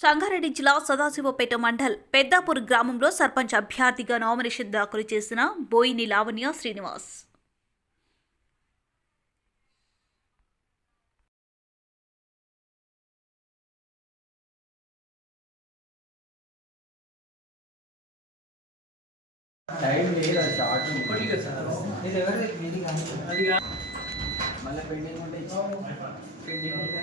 సంగారెడ్డి జిల్లా సదాశివపేట మండల్ పెద్దాపూర్ గ్రామంలో సర్పంచ్ అభ్యర్థిగా నామినేషన్ దాఖలు చేసిన బోయిని లావణ్య శ్రీనివాస్. మళ్ళీ పెండింగ్ ఉంటే పెండింగ్ ఉంటే